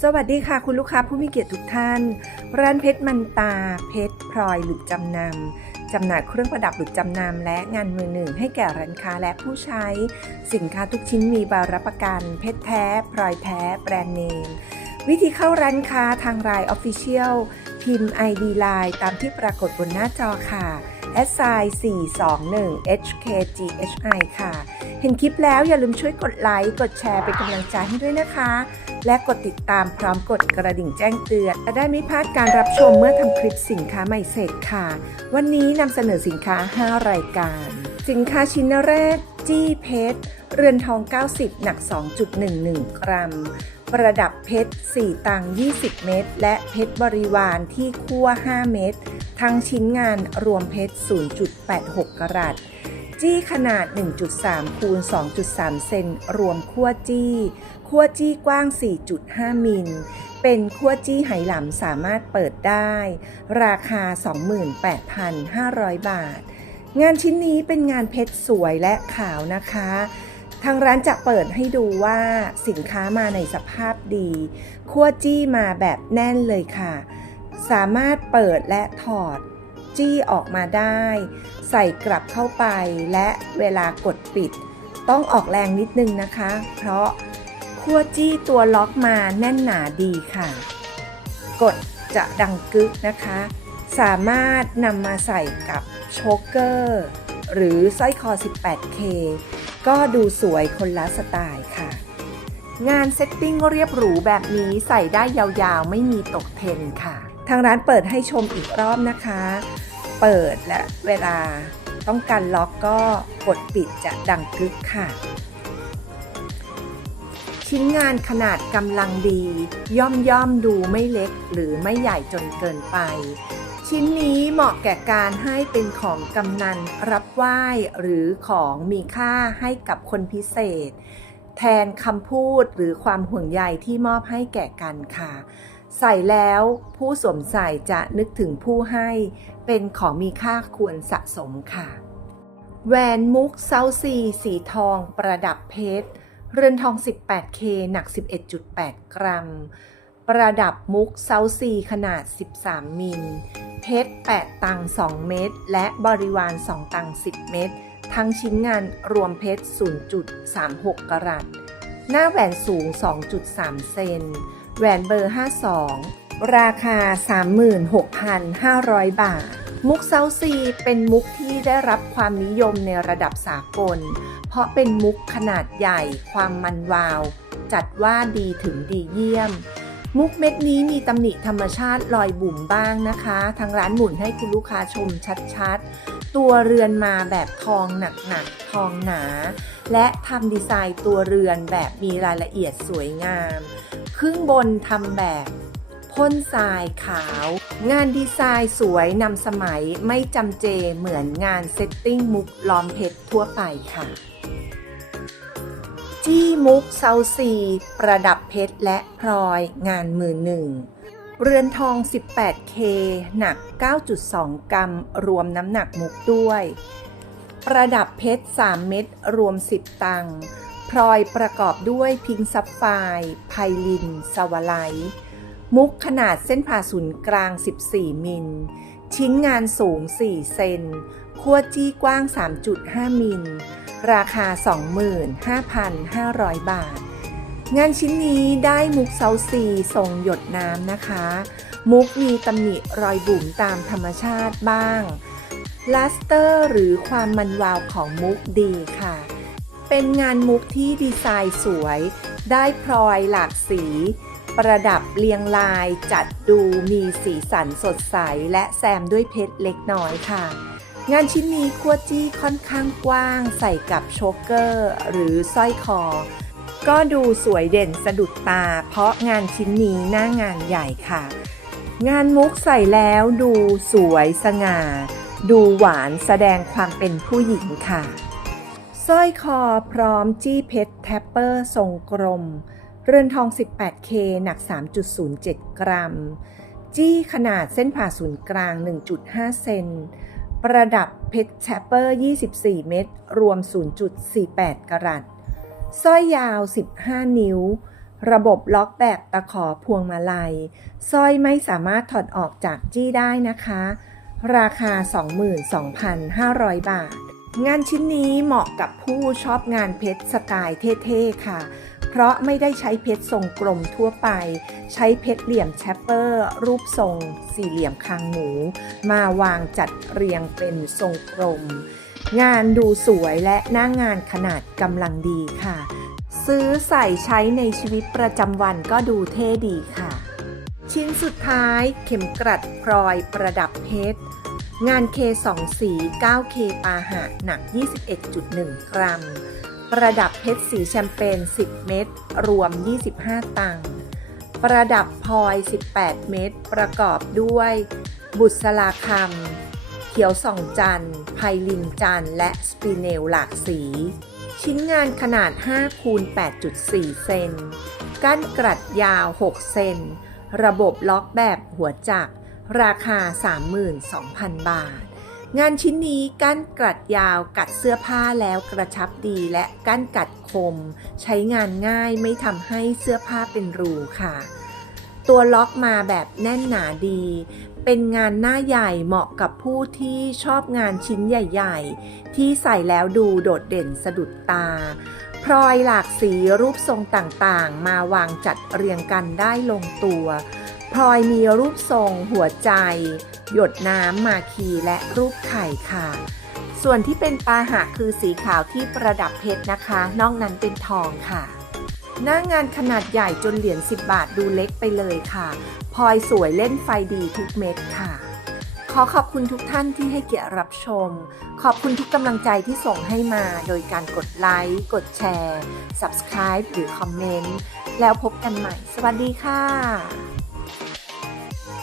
สวัสดีค่ะคุณลูกค้าผู้มีเกียรติทุกท่าน ร้านเพชรมันตา เพชรพลอยหลุดจำนำจำหน่ายเครื่องประดับหลุดจำนำและงานมือหนึ่งให้แก่ร้านค้าและผู้ใช้ สินค้าทุกชิ้นมีใบรับประกัน เพชรแท้พลอยแท้ แบรนด์เนม วิธีเข้าร้านค้าทางไลน์ Official พิมพ์ ID Line ตามที่ปรากฏบนหน้าจอค่ะ s i 421 HKGHI ค่ะ เห็นคลิปแล้วอย่าลืมช่วยกดไลค์กดแชร์เป็นกำลังใจให้ด้วยนะคะ และกดติดตามพร้อมกดกระดิ่งแจ้งเตือนจะได้ไม่พลาดการรับชมเมื่อทำคลิปสินค้าใหม่เสร็จค่ะ วันนี้นำเสนอสินค้า 5 รายการ สินค้าชิ้นแรก จี้เพชรเรือนทอง 90 หนัก 2.11 กรัม ประดับเพชร 4 ตัง 20 เม็ด และเพชรบริวารที่คั่ว 5 เม็ด ทั้งชิ้นงานรวมเพชร 0.86 กรัต จี้ขนาด 1.3 คูณ 2.3 เซนรวมขั้วจี้ ขั้วจี้กว้าง 4.5 มิล เป็นขั้วจี้ไหหลำสามารถเปิดได้ ราคา 28,500 บาท งานชิ้นนี้เป็นงานเพชรสวยและขาวนะคะ ทางร้านจะเปิดให้ดูว่าสินค้ามาในสภาพดี ขั้วจี้มาแบบแน่นเลยค่ะ สามารถเปิดและถอด จี้ออกมาได้ ใส่กลับเข้าไปและเวลากดปิด ต้องออกแรงนิดนึงนะคะ เพราะขั้วจี้ตัวล็อกมาแน่นหนาดีค่ะ กดจะดังกึกนะคะ สามารถนำมาใส่กับโชกเกอร์ หรือสร้อยคอ 18K ก็ดูสวยคนละสไตล์ค่ะ งานเซตติ้งเรียบหรูแบบนี้ใส่ได้ยาวๆ ไม่มีตกเทรนค่ะางร้านเปิดให้ชมอีกรอบนะคะ เปิดและเวลาต้องการล็อกก็กดปิดจะดังกึกค่ะ ชิ้นงานขนาดกำลังดี ย่อมย่อมดูไม่เล็กหรือไม่ใหญ่จนเกินไป ชิ้นนี้เหมาะแก่การให้เป็นของกำนันรับไหว้หรือของมีค่าให้กับคนพิเศษ แทนคำพูดหรือความห่วงใยที่มอบให้แก่กันค่ะ ใส่แล้วผู้สวมใส่จะนึกถึงผู้ให้เป็นของมีค่าควรสะสมค่ะ แหวนมุกเซาซี สีทองประดับเพชร เรือนทอง 18K หนัก 11.8 กรัม ประดับมุกเซาซีขนาด 13 มิล เพชร 8 ตัง 2 เม็ด และบริวาร 2 ตัง 10 เม็ด ทั้งชิ้นงานรวมเพชร 0.36 กรัต หน้าแหวนสูง 2.3 เซน แหวนเบอร์ 52 ราคา 36,500 บาท มุกเซาซีเป็นมุกที่ได้รับความนิยมในระดับสากล เพราะเป็นมุกขนาดใหญ่ความมันวาว จัดว่าดีถึงดีเยี่ยม มุกเม็ดนี้มีตำหนิธรรมชาติลอยบุ๋มบ้างนะคะ ทางร้านหมุนให้คุณลูกค้าชมชัดๆ ตัวเรือนมาแบบทองหนักๆ ทองหนา และทำดีไซน์ตัวเรือนแบบมีรายละเอียดสวยงาม รึ่งบนทำแบบพ่นทรายขาว งานดีไซน์สวยนำสมัยไม่จำเจเหมือนงานเซตติ้งมุกล้อมเพชรทั่วไปค่ะ จี้มุกเซาซี ประดับเพชรและพลอยงานมือหนึ่ง เรือนทอง 18K หนัก 9.2 กรัม รวมน้ำหนักมุกด้วย ประดับเพชร 3 เม็ดรวม 10 ตังค์ พลอยประกอบด้วยพิงค์ซับไฟไพลินสวไลมุกขนาดเส้นผ่าศูนย์กลาง 14 มิล ชิ้นงานสูง 4 เซนขั้วจี้กว้าง 3.5 มิล ราคา 25,500 บาท งานชิ้นนี้ได้มุกเซาซีทรงหยดน้ำนะคะ มุกมีตำหนิรอยบุ๋มตามธรรมชาติบ้าง ลาสเตอร์หรือความมันวาวของมุกดีค่ะ เป็นงานมุกที่ดีไซน์สวย ได้พลอยหลากสี ประดับเรียงลายจัดดูมีสีสันสดใส และแซมด้วยเพชรเล็กน้อยค่ะ งานชิ้นนี้คัวจี้ค่อนข้างกว้างใส่กับโชกเกอร์ หรือสร้อยคอ ก็ดูสวยเด่นสะดุดตา เพราะงานชิ้นนี้หน้างานใหญ่ค่ะ งานมุกใส่แล้วดูสวยสง่า ดูหวานแสดงความเป็นผู้หญิงค่ะ สร้อยคอพร้อมจี้เพชรแทปเปอร์ทรงกลม เรือนทอง 18K หนัก 3.07 กรัม จี้ขนาดเส้นผ่าศูนย์กลาง 1.5 เซน ประดับเพชรแชปเปอร์ 24 เม็ด รวม 0.48 กรัตสร้อยยาว 15 นิ้ว ระบบล็อกแบบตะขอพวงมาลัย สร้อยไม่สามารถถอดออกจากจี้ได้นะคะ ราคา 22,500 บาท งานชิ้นนี้เหมาะกับผู้ชอบงานเพชรสไตล์เท่ๆค่ะ เพราะไม่ได้ใช้เพชรทรงกลมทั่วไป ใช้เพชรเหลี่ยมแชปเปอร์ รูปทรง สี่เหลี่ยมคางหมู มาวางจัดเรียงเป็นทรงกลม งานดูสวยและหน้างานขนาดกำลังดีค่ะ ซื้อใส่ใช้ในชีวิตประจำวันก็ดูเท่ดีค่ะ ชิ้นสุดท้ายเข็มกลัดพลอยประดับเพชร งานเคสองสี 9K ปาหะ หนัก 21.1 กรัม ประดับเพชรสีแชมเปญ 10 เม็ด รวม 25 ตังค์ ประดับพลอย 18 เม็ด ประกอบด้วย บุษราคำ เขียวส่องจันทร์ไพลินจันทร์ และสปิเนลหลากสี ชิ้นงานขนาด 5 คูณ 8.4 เซน ก้านกรัดยาว 6 เซน ระบบล็อกแบบหัวจักร ราคา 32,000 บาท งานชิ้นนี้ก้านกรัดยาวกัดเสื้อผ้าแล้วกระชับดีและก้านกัดคม ใช้งานง่ายไม่ทำให้เสื้อผ้าเป็นรูค่ะ ตัวล็อกมาแบบแน่นหนาดี เป็นงานหน้าใหญ่เหมาะกับผู้ที่ชอบงานชิ้นใหญ่ ๆ ที่ใส่แล้วดูโดดเด่นสะดุดตาพลอยหลากสีรูปทรงต่างๆ มาวางจัดเรียงกันได้ลงตัว พลอยมีรูปทรงหัวใจ หยดน้ำมาคีและรูปไข่ค่ะ ส่วนที่เป็นปาหะคือสีขาวที่ประดับเพชรนะคะ นอกนั้นเป็นทองค่ะ หน้างานขนาดใหญ่จนเหรียญ10 บาทดูเล็กไปเลยค่ะพลอยสวยเล่นไฟดีทุกเม็ดค่ะ ขอขอบคุณทุกท่านที่ให้เกียรติรับชม ขอบคุณทุกกำลังใจที่ส่งให้มาโดยการกดไลค์ กดแชร์ Subscribe หรือคอมเมนต์ แล้วพบกันใหม่ สวัสดีค่ะ